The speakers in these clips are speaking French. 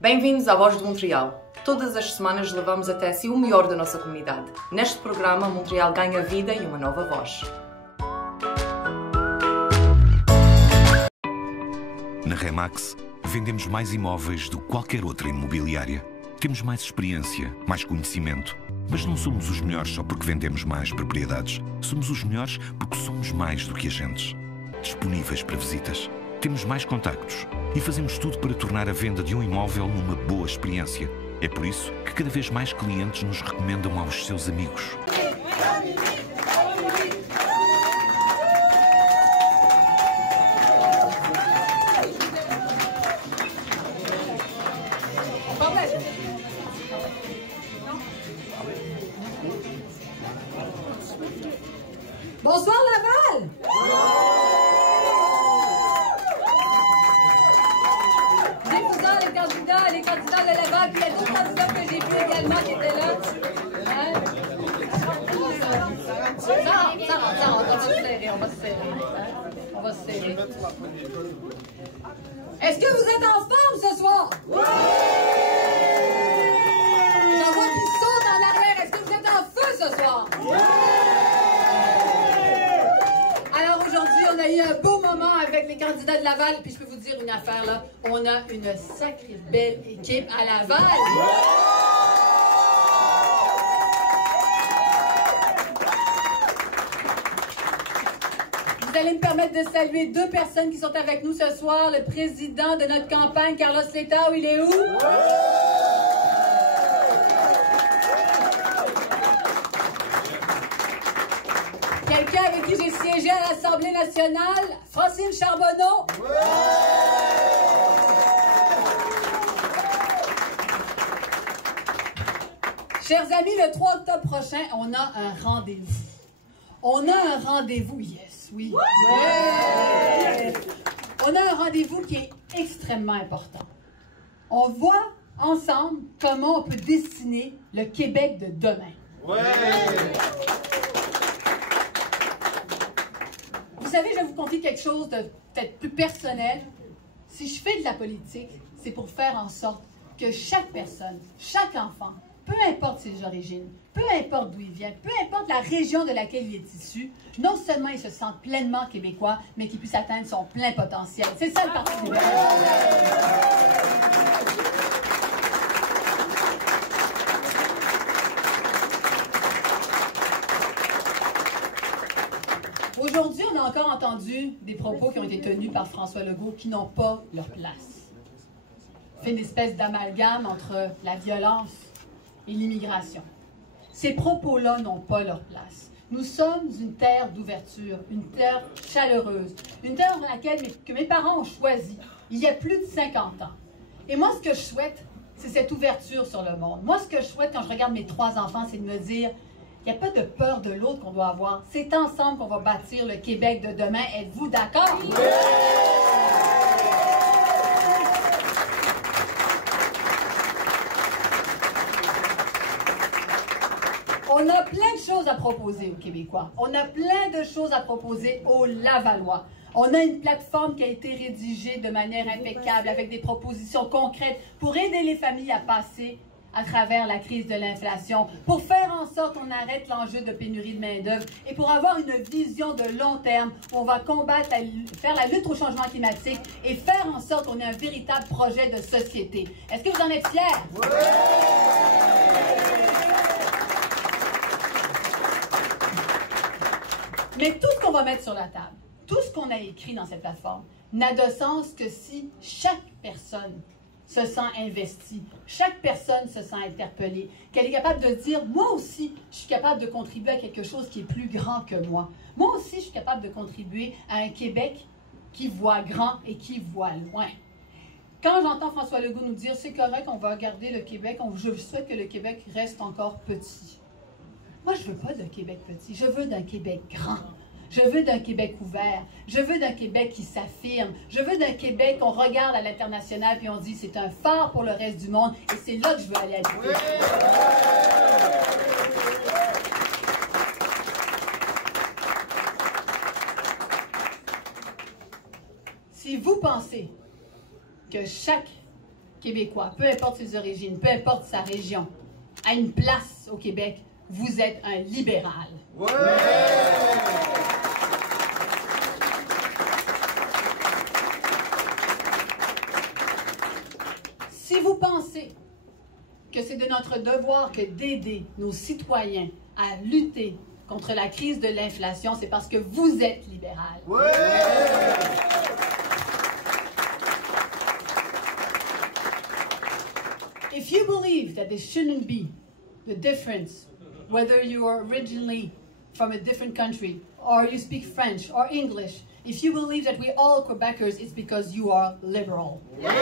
Bem-vindos à Voz de Montreal. Todas as semanas levamos até si o melhor da nossa comunidade. Neste programa, Montreal ganha vida e uma nova voz. Na Remax, vendemos mais imóveis do que qualquer outra imobiliária. Temos mais experiência, mais conhecimento. Mas não somos os melhores só porque vendemos mais propriedades. Somos os melhores porque somos mais do que agentes. Disponíveis para visitas. Temos mais contactos e fazemos tudo para tornar a venda de um imóvel numa boa experiência. É por isso que cada vez mais clientes nos recomendam aos seus amigos. Bonsoir Laval! Diffusant les candidats de Laval, puis il y a d'autres candidats que j'ai vus également qui étaient là. Hein? Ça rentre, on va se serrer. Hein? On va se serrer. Est-ce que vous êtes en forme ce soir? Oui! J'en vois qui sautent en arrière. Est-ce que vous êtes en feu ce soir? Oui! Alors aujourd'hui, on a eu un beau moment avec les candidats de Laval, puis je peux vous dire une affaire là, on a une sacrée belle équipe à Laval. Vous allez me permettre de saluer deux personnes qui sont avec nous ce soir, le président de notre campagne, Carlos Letao, il est où? Quelqu'un avec qui j'ai siégé à l'Assemblée nationale, Francine Charbonneau. Chers amis, le 3 octobre prochain, on a un rendez-vous. On a un rendez-vous, yes, oui. Ouais. On a un rendez-vous qui est extrêmement important. On voit ensemble comment on peut dessiner le Québec de demain. Ouais. Vous savez, je vais vous conter quelque chose de peut-être plus personnel. Si je fais de la politique, c'est pour faire en sorte que chaque personne, chaque enfant, peu importe ses origines, peu importe d'où il vient, peu importe la région de laquelle il est issu, non seulement il se sent pleinement québécois, mais qu'il puisse atteindre son plein potentiel. C'est ça le Parti libéral. Aujourd'hui, on a encore entendu des propos qui ont été tenus par François Legault qui n'ont pas leur place. On fait une espèce d'amalgame entre la violence et l'immigration. Ces propos-là n'ont pas leur place. Nous sommes une terre d'ouverture, une terre chaleureuse, une terre dans laquelle que mes parents ont choisi il y a plus de 50 ans. Et moi, ce que je souhaite, c'est cette ouverture sur le monde. Moi, ce que je souhaite quand je regarde mes trois enfants, c'est de me dire, il n'y a pas de peur de l'autre qu'on doit avoir. C'est ensemble qu'on va bâtir le Québec de demain. Êtes-vous d'accord? Oui. On a plein de choses à proposer aux Québécois. On a plein de choses à proposer aux Lavallois. On a une plateforme qui a été rédigée de manière impeccable avec des propositions concrètes pour aider les familles à passer à travers la crise de l'inflation, pour faire en sorte qu'on arrête l'enjeu de pénurie de main-d'œuvre et pour avoir une vision de long terme où on va combattre, faire la lutte au changement climatique et faire en sorte qu'on ait un véritable projet de société. Est-ce que vous en êtes fiers? Oui! Mais tout ce qu'on va mettre sur la table, tout ce qu'on a écrit dans cette plateforme, n'a de sens que si chaque personne se sent investie, chaque personne se sent interpellée, qu'elle est capable de dire, moi aussi, je suis capable de contribuer à quelque chose qui est plus grand que moi. Moi aussi, je suis capable de contribuer à un Québec qui voit grand et qui voit loin. Quand j'entends François Legault nous dire, c'est correct, on va garder le Québec, je souhaite que le Québec reste encore petit. Moi, je ne veux pas d'un Québec petit, je veux d'un Québec grand. Je veux d'un Québec ouvert. Je veux d'un Québec qui s'affirme. Je veux d'un Québec qu'on regarde à l'international puis on dit c'est un phare pour le reste du monde et c'est là que je veux aller habiter. Si vous pensez que chaque Québécois, peu importe ses origines, peu importe sa région, a une place au Québec, vous êtes un libéral. Ouais! Si vous pensez que c'est de notre devoir que d'aider nos citoyens à lutter contre la crise de l'inflation, c'est parce que vous êtes libéral. Ouais! If you believe that there shouldn't be the difference, whether you are originally from a different country, or you speak French or English, if you believe that we all Quebecers, it's because you are liberal. Yeah.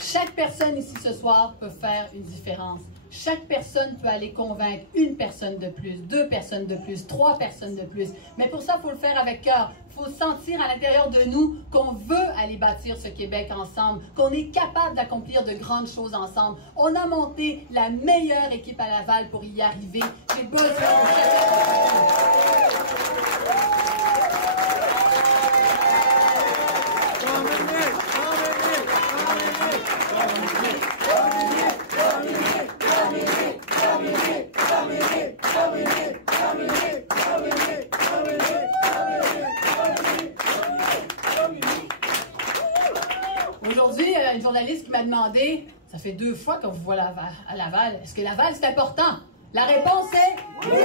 Chaque personne ici ce soir peut faire une différence. Chaque personne peut aller convaincre une personne de plus, 2 personnes de plus, 3 personnes de plus. Mais pour ça, il faut le faire avec cœur. Il faut sentir à l'intérieur de nous qu'on veut aller bâtir ce Québec ensemble, qu'on est capable d'accomplir de grandes choses ensemble. On a monté la meilleure équipe à Laval pour y arriver. J'ai besoin de chacun. Aujourd'hui, il y a une journaliste qui m'a demandé, ça fait 2 fois qu'on vous voit à Laval, est-ce que Laval c'est important? La réponse est oui!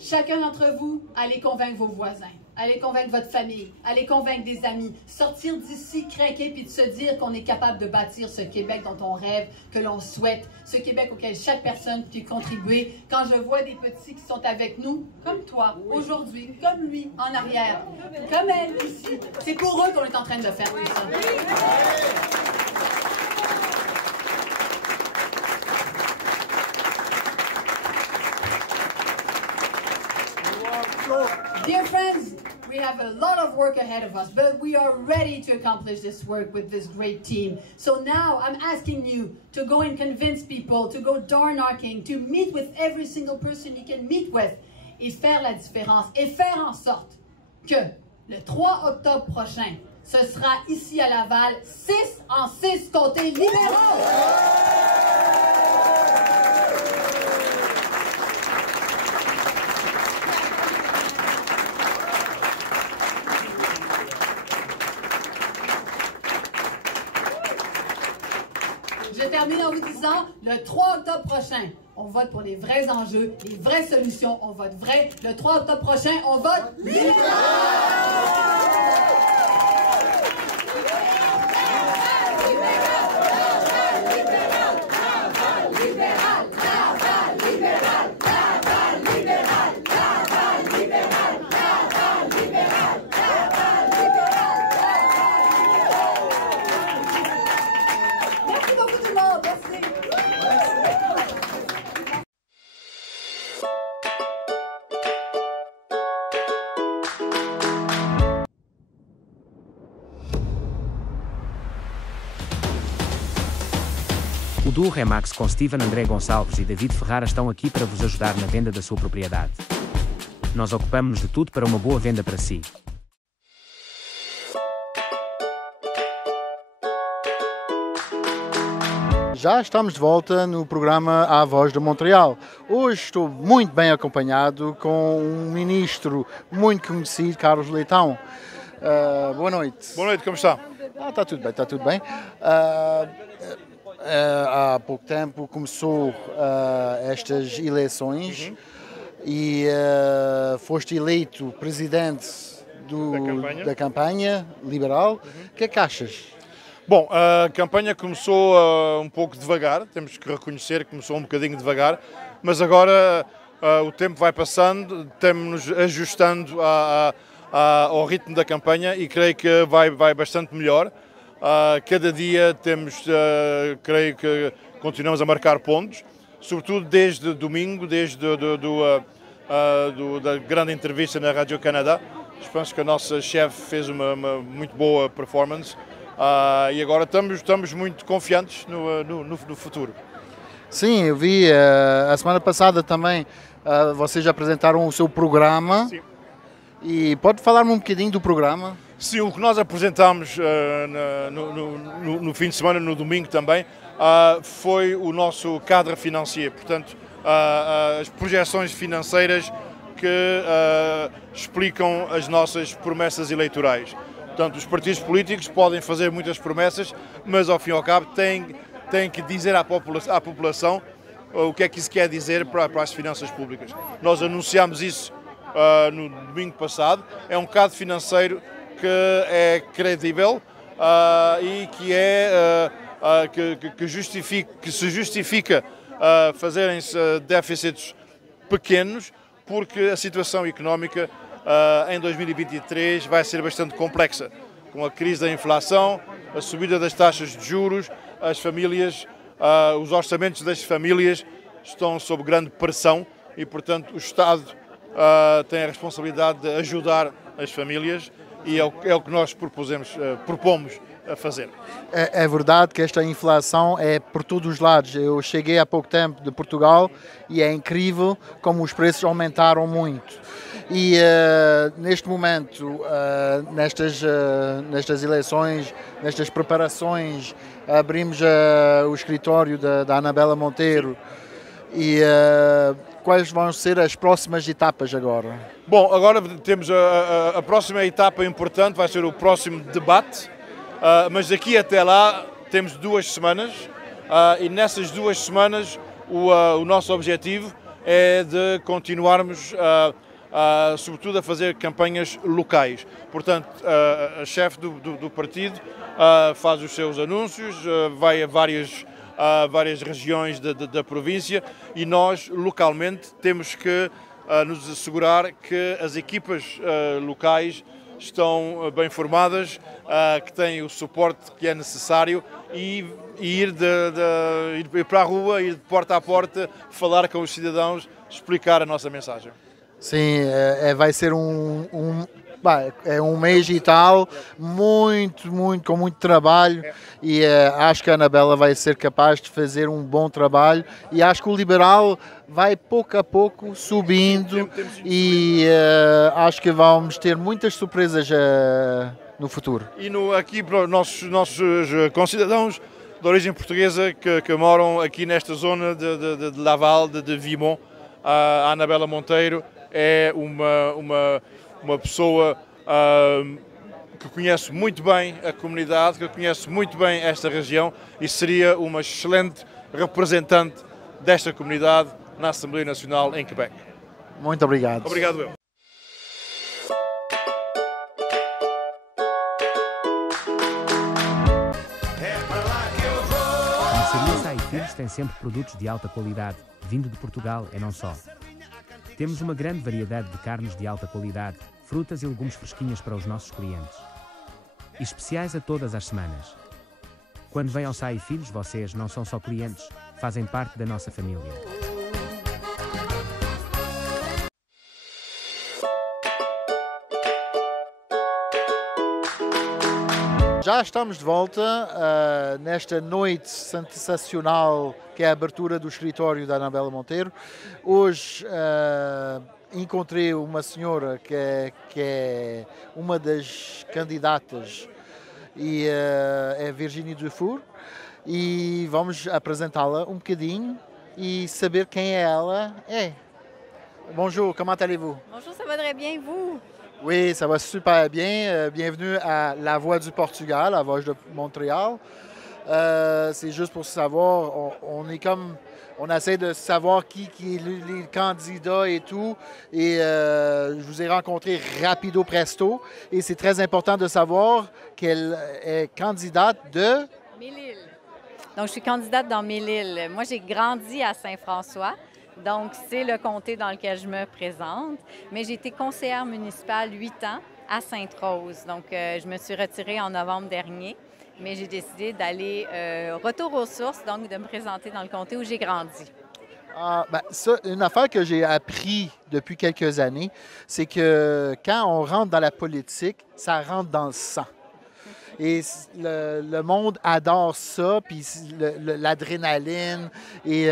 Chacun d'entre vous, allez convaincre vos voisins, allez convaincre votre famille, allez convaincre des amis, sortir d'ici craquer puis de se dire qu'on est capable de bâtir ce Québec dont on rêve, que l'on souhaite, ce Québec auquel chaque personne peut contribuer. Quand je vois des petits qui sont avec nous, comme toi, aujourd'hui, comme lui, en arrière, comme elle ici, c'est pour eux qu'on est en train de faire tout ça. Dear friends, we have a lot of work ahead of us, but we are ready to accomplish this work with this great team. So now I'm asking you to go and convince people, to go door knocking, to meet with every single person you can meet with, et faire la différence, et faire en sorte que le 3 octobre prochain, ce sera ici à Laval, 6 en 6 comtés libéraux! Je termine en vous disant, le 3 octobre prochain, on vote pour les vrais enjeux, les vraies solutions, on vote vrai. Le 3 octobre prochain, on vote libéral! O duo Remax com Steven André Gonçalves e David Ferrara estão aqui para vos ajudar na venda da sua propriedade. Nós ocupamos-nos de tudo para uma boa venda para si. Já estamos de volta no programa A Voz de Montreal. Hoje estou muito bem acompanhado com um ministro muito conhecido, Carlos Leitão. Boa noite. Boa noite, como está? Está tudo bem, está tudo bem. Há pouco tempo começou estas eleições e foste eleito presidente da campanha liberal. O que é que achas? Bom, a campanha começou um pouco devagar, temos que reconhecer que começou um bocadinho devagar, mas agora o tempo vai passando, estamos-nos ajustando ao ritmo da campanha e creio que vai bastante melhor. Cada dia temos, creio que continuamos a marcar pontos, sobretudo desde domingo, desde da grande entrevista na Rádio Canadá. Penso que a nossa chefe fez uma muito boa performance e agora estamos muito confiantes no futuro. Sim, eu vi a semana passada também, vocês apresentaram o seu programa. Sim. E pode falar-me um bocadinho do programa? Sim, o que nós apresentámos no fim de semana, no domingo também, foi o nosso cadre financeiro, portanto, as projeções financeiras que explicam as nossas promessas eleitorais. Portanto, os partidos políticos podem fazer muitas promessas, mas ao fim e ao cabo têm que dizer à população o que é que isso quer dizer para as finanças públicas. Nós anunciámos isso no domingo passado. É um cadro financeiro que é credível e que se justifica fazerem-se déficits pequenos, porque a situação económica em 2023 vai ser bastante complexa, com a crise da inflação, a subida das taxas de juros, as famílias, os orçamentos das famílias estão sob grande pressão e, portanto, o Estado tem a responsabilidade de ajudar as famílias e é o que nós propomos a fazer. É verdade que esta inflação é por todos os lados. Eu cheguei há pouco tempo de Portugal e é incrível como os preços aumentaram muito. E neste momento, nestas eleições, nestas preparações, abrimos o escritório da Anabela Monteiro. E quais vão ser as próximas etapas agora? Bom, agora temos a próxima etapa importante, vai ser o próximo debate, mas daqui até lá temos 2 semanas e nessas 2 semanas o nosso objetivo é de continuarmos sobretudo a fazer campanhas locais. Portanto, a chefe do partido faz os seus anúncios, vai a várias regiões da província e nós, localmente, temos que nos assegurar que as equipas locais estão bem formadas, que têm o suporte que é necessário e ir para a rua, ir de porta a porta, falar com os cidadãos, explicar a nossa mensagem. Sim, vai ser um mês e tal, com muito trabalho e acho que a Anabela vai ser capaz de fazer um bom trabalho e acho que o Liberal vai pouco a pouco subindo e acho que vamos ter muitas surpresas no futuro. E aqui para os nossos concidadãos de origem portuguesa que moram aqui nesta zona de Laval, de Vimont, a Anabela Monteiro é uma pessoa que conhece muito bem a comunidade, que conhece muito bem esta região e seria uma excelente representante desta comunidade na Assembleia Nacional em Quebec. Muito obrigado. Obrigado eu. A mercearia Sá e Filhos tem sempre produtos de alta qualidade, vindo de Portugal e não só. Temos uma grande variedade de carnes de alta qualidade, frutas e legumes fresquinhas para os nossos clientes. E especiais a todas as semanas. Quando vêm ao Sá e Filhos, vocês não são só clientes, fazem parte da nossa família. Já estamos de volta nesta noite sensacional que é a abertura do escritório da Anabela Monteiro. Hoje encontrei uma senhora que é uma das candidatas e é Virginie Dufour e vamos apresentá-la um bocadinho e saber quem ela é. Bonjour, comment allez-vous? Bonjour, ça va très bien, et vous? Oui, ça va super bien. Bienvenue à La Voix du Portugal, La Voix de Montréal. C'est juste pour savoir, on essaie de savoir qui est les candidats et tout. Et je vous ai rencontré rapido presto. Et c'est très important de savoir qu'elle est candidate de... Mille-Îles. Donc, je suis candidate dans Mille-Îles. Moi, j'ai grandi à Saint-François. Donc, c'est le comté dans lequel je me présente. Mais j'ai été conseillère municipale 8 ans à Sainte-Rose. Donc, je me suis retirée en novembre dernier. Mais j'ai décidé d'aller retour aux sources, donc de me présenter dans le comté où j'ai grandi. Une affaire que j'ai appris depuis quelques années, c'est que quand on rentre dans la politique, ça rentre dans le sang. Et le monde adore ça, puis l'adrénaline, et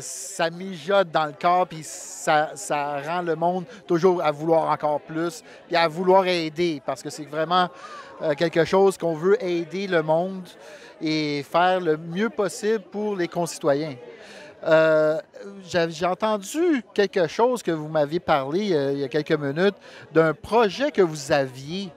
ça mijote dans le corps, puis ça rend le monde toujours à vouloir encore plus, puis à vouloir aider, parce que c'est vraiment quelque chose qu'on veut aider le monde et faire le mieux possible pour les concitoyens. J'ai entendu quelque chose que vous m'aviez parlé il y a quelques minutes d'un projet que vous aviez.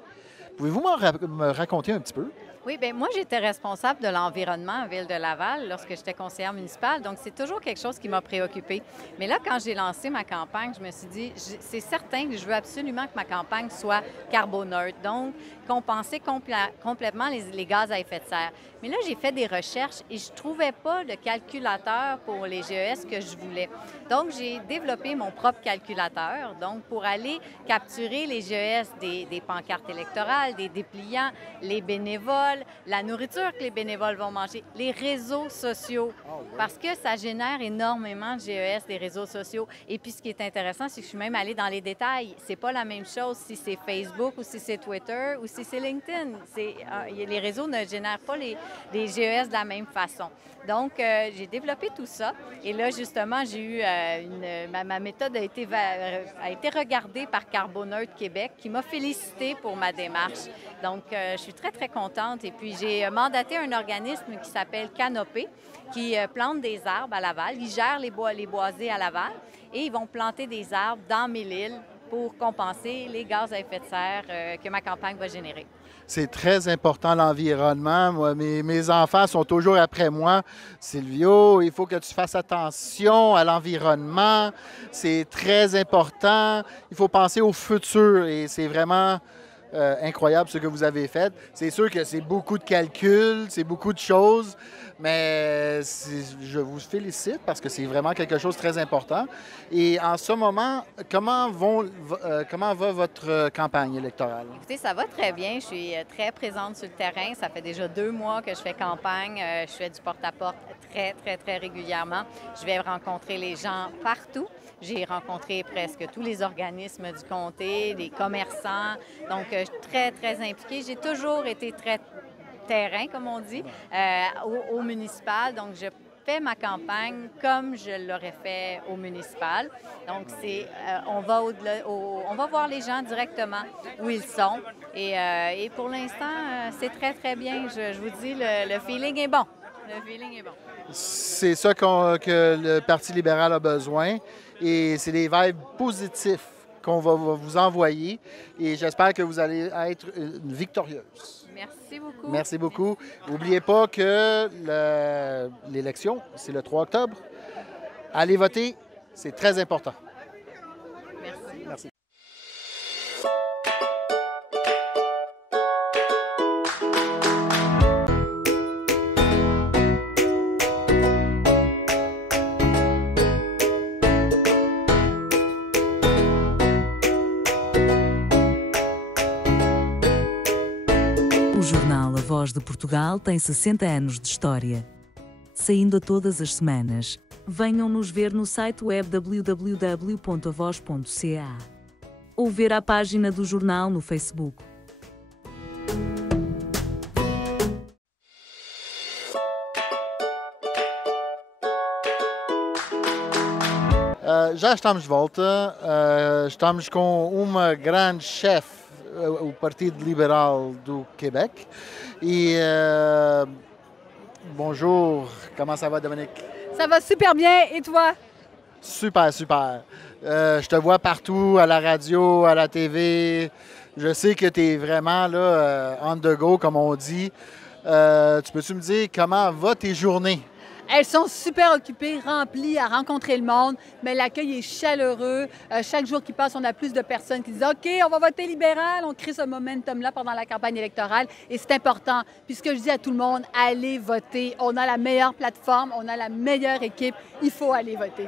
Pouvez-vous me raconter un petit peu? Oui, bien, moi, j'étais responsable de l'environnement en Ville de Laval lorsque j'étais conseillère municipale, donc c'est toujours quelque chose qui m'a préoccupée. Mais là, quand j'ai lancé ma campagne, je me suis dit, c'est certain que je veux absolument que ma campagne soit carboneutre, donc compenser complètement les gaz à effet de serre. Mais là, j'ai fait des recherches et je ne trouvais pas le calculateur pour les GES que je voulais. Donc, j'ai développé mon propre calculateur, donc pour aller capturer les GES des pancartes électorales, des dépliants, les bénévoles, la nourriture que les bénévoles vont manger, les réseaux sociaux, parce que ça génère énormément de GES, des réseaux sociaux. Et puis, ce qui est intéressant, c'est que je suis même allée dans les détails. C'est pas la même chose si c'est Facebook ou si c'est Twitter ou si c'est LinkedIn. Les réseaux ne génèrent pas les GES de la même façon. Donc, j'ai développé tout ça. Et là, justement, j'ai eu ma méthode a été regardée par Carboneutre Québec, qui m'a félicitée pour ma démarche. Donc, je suis très, très contente. Et puis, j'ai mandaté un organisme qui s'appelle Canopé, qui plante des arbres à Laval. Ils gèrent les boisés à Laval et ils vont planter des arbres dans Mille-Îles pour compenser les gaz à effet de serre que ma campagne va générer. C'est très important, l'environnement. Moi, mes enfants sont toujours après moi. Silvio, il faut que tu fasses attention à l'environnement. C'est très important. Il faut penser au futur et c'est vraiment incroyable ce que vous avez fait. C'est sûr que c'est beaucoup de calculs, c'est beaucoup de choses, mais je vous félicite parce que c'est vraiment quelque chose de très important. Et en ce moment, comment va votre campagne électorale? Écoutez, ça va très bien. Je suis très présente sur le terrain. Ça fait déjà 2 mois que je fais campagne. Je fais du porte-à-porte très, très, très régulièrement. Je vais rencontrer les gens partout. J'ai rencontré presque tous les organismes du comté, les commerçants. Donc, je suis très, très impliquée. J'ai toujours été très terrain, comme on dit, au municipal. Donc, je fais ma campagne comme je l'aurais fait au municipal. Donc, on va voir les gens directement où ils sont. Et pour l'instant, c'est très, très bien. Je vous dis, le feeling est bon. Le feeling est bon. C'est ça que le Parti libéral a besoin. Et c'est des vibes positifs qu'on va vous envoyer. Et j'espère que vous allez être victorieuse. Merci beaucoup. Merci beaucoup. N'oubliez pas que l'élection, c'est le 3 octobre. Allez voter, c'est très important. Merci. Merci. O jornal A Voz de Portugal tem 60 anos de história. Saindo a todas as semanas, venham nos ver no site web www.avoz.ca ou ver a página do jornal no Facebook. Já estamos de volta. Estamos com uma grande chefe, o Partido Liberal do Québec. Et bonjour, comment ça va, Dominique? Ça va super bien, et toi? Super, super. Je te vois partout, à la radio, à la TV. Je sais que tu es vraiment là, on the go, comme on dit. Tu peux-tu me dire comment vont tes journées? Elles sont super occupées, remplies à rencontrer le monde, mais l'accueil est chaleureux. Chaque jour qui passe, on a plus de personnes qui disent « OK, on va voter libéral ». On crée ce momentum-là pendant la campagne électorale et c'est important. Puis ce que je dis à tout le monde, allez voter. On a la meilleure plateforme, on a la meilleure équipe. Il faut aller voter.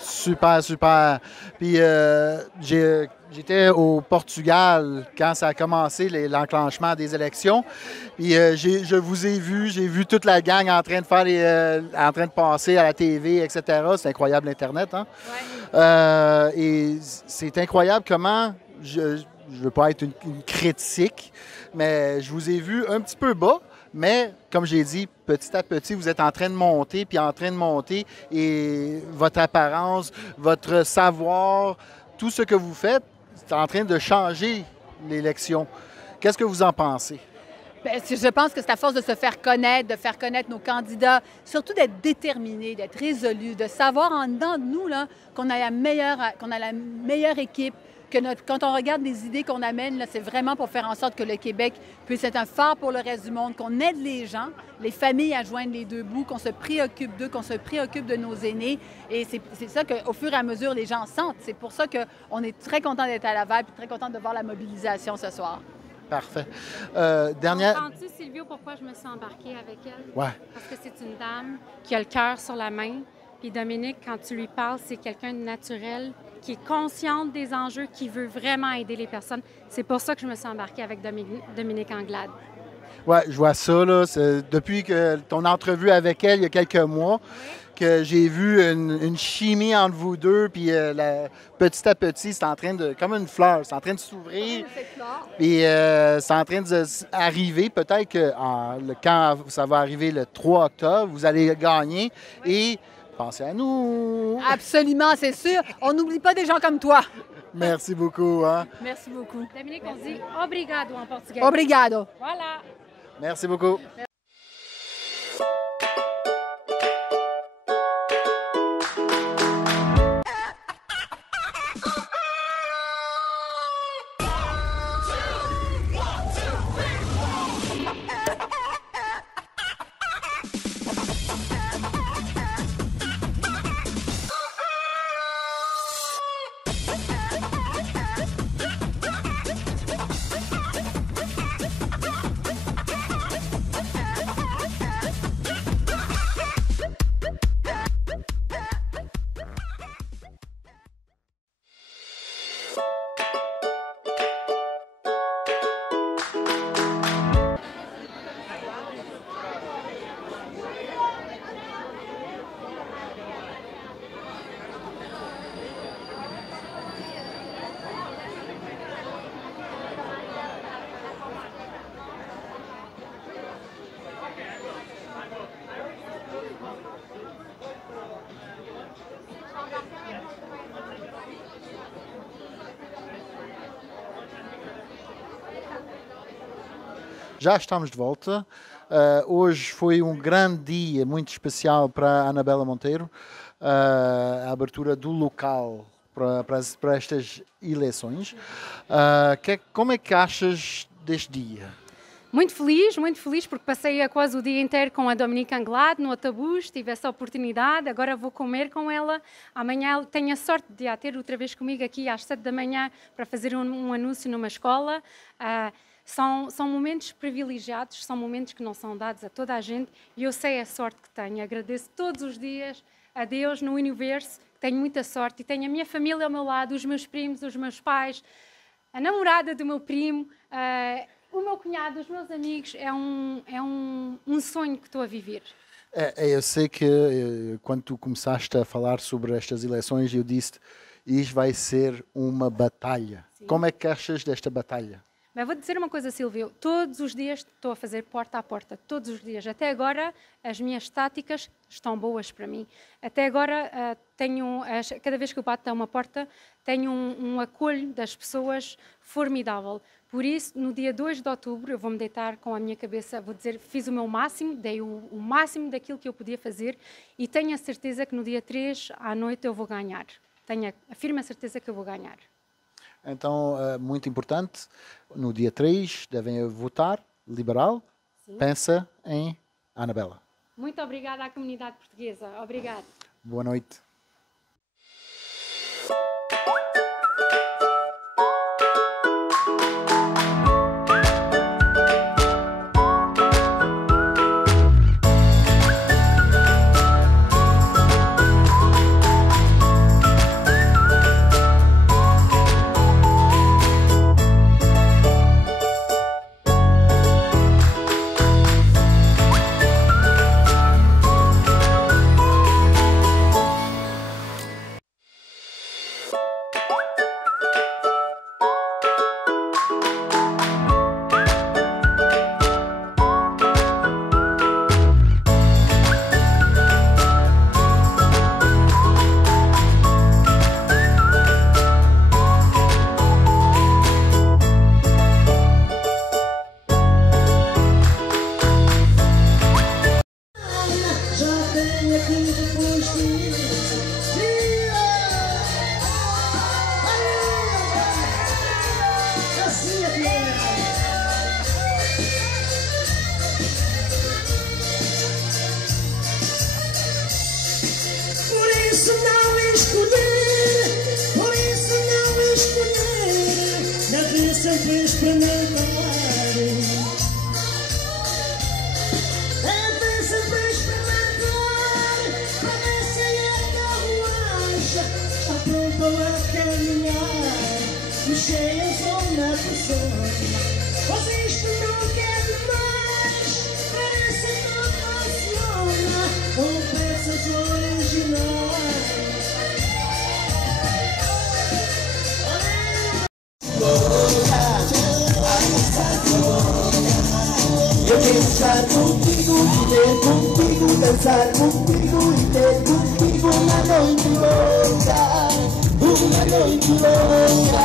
Super, super. Puis j'étais au Portugal quand ça a commencé l'enclenchement des élections. Puis je vous ai vu, j'ai vu toute la gang en train de faire en train de passer à la TV, etc. C'est incroyable l'Internet, hein? Ouais. Et c'est incroyable comment je ne veux pas être une critique, mais je vous ai vu un petit peu bas. Mais, comme j'ai dit, petit à petit, vous êtes en train de monter, puis en train de monter, et votre apparence, votre savoir, tout ce que vous faites, c'est en train de changer l'élection. Qu'est-ce que vous en pensez? Bien, je pense que c'est à force de se faire connaître, de faire connaître nos candidats, surtout d'être déterminés, d'être résolus, de savoir en dedans de nous là, qu'on a la meilleure équipe, que quand on regarde les idées qu'on amène, c'est vraiment pour faire en sorte que le Québec puisse être un phare pour le reste du monde, qu'on aide les gens, les familles à joindre les deux bouts, qu'on se préoccupe d'eux, qu'on se préoccupe de nos aînés. Et c'est ça qu'au fur et à mesure, les gens sentent. C'est pour ça qu'on est très content d'être à Laval et très content de voir la mobilisation ce soir. Parfait. Dernière... Comprends-tu, Sylvio, pourquoi je me suis embarquée avec elle? Oui. Parce que c'est une dame qui a le cœur sur la main. Puis Dominique, quand tu lui parles, c'est quelqu'un de naturel, qui est consciente des enjeux, qui veut vraiment aider les personnes. C'est pour ça que je me suis embarquée avec Dominique Anglade. Oui, je vois ça. Là. Depuis que ton entrevue avec elle, il y a quelques mois, que j'ai vu une chimie entre vous deux, puis petit à petit, c'est en train de, comme une fleur, c'est en train de s'ouvrir. Puis c'est en train d'arriver. Peut-être que quand ça va arriver le 3 octobre, vous allez gagner et pensez à nous. Absolument, c'est sûr. On n'oublie pas des gens comme toi. Merci beaucoup. Hein? Merci beaucoup. Dominique, on dit obrigado en portugais. Obrigado. Voilà. Merci beaucoup. Já estamos de volta. Hoje foi grande dia, muito especial para a Anabela Monteiro, a abertura do local para estas eleições. Como é que achas deste dia? Muito feliz, porque passei quase o dia inteiro com a Dominique Anglade no Atabus, tive essa oportunidade, agora vou comer com ela. Amanhã tenho a sorte de a ter outra vez comigo aqui às 7 da manhã para fazer um anúncio numa escola. São momentos privilegiados, são momentos que não são dados a toda a gente e eu sei a sorte que tenho. Agradeço todos os dias a Deus, no universo, que tenho muita sorte e tenho a minha família ao meu lado, os meus primos, os meus pais, a namorada do meu primo, o meu cunhado, os meus amigos. É um sonho que estou a viver. Eu sei que quando tu começaste a falar sobre estas eleições, eu disse isto vai ser uma batalha. Sim. Como é que achas desta batalha? Mas vou dizer uma coisa, Silvio, todos os dias estou a fazer porta a porta, todos os dias. Até agora as minhas táticas estão boas para mim. Até agora cada vez que eu bato a uma porta, tenho um acolho das pessoas formidável. Por isso, no dia 2 de outubro, eu vou-me deitar com a minha cabeça, vou dizer, fiz o meu máximo, dei o máximo daquilo que eu podia fazer e tenho a certeza que no dia 3 à noite eu vou ganhar. Tenho a firme certeza que eu vou ganhar. Então, muito importante, no dia 3 devem votar liberal. Sim. Pensa em Anabela. Muito obrigada à comunidade portuguesa. Obrigada. Boa noite. isso não escolher, por isso não escolher, na vida sempre experimentar. Cheias ou na pessoa, mas isto nunca é demais. Parece que não funciona com peças originais. Eu quero estar contigo, viver contigo, dançar contigo e ter contigo uma noite louca. Uma noite louca.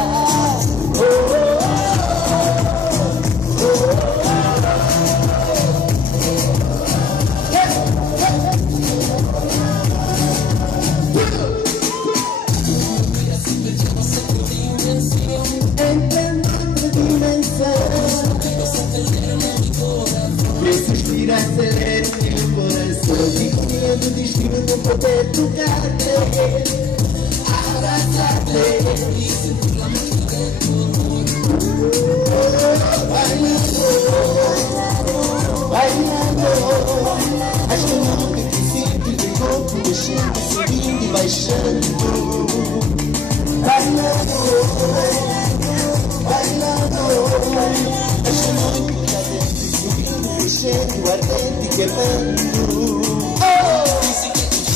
Acelera meu coração, fico medo de destino não poder tocar-te, abraçar-te. Bailando, acho que nunca te sinto de corpo mexendo, subindo e baixando. Bailando, acho muito que tá dentro e subindo, mexendo, ardente, queimando.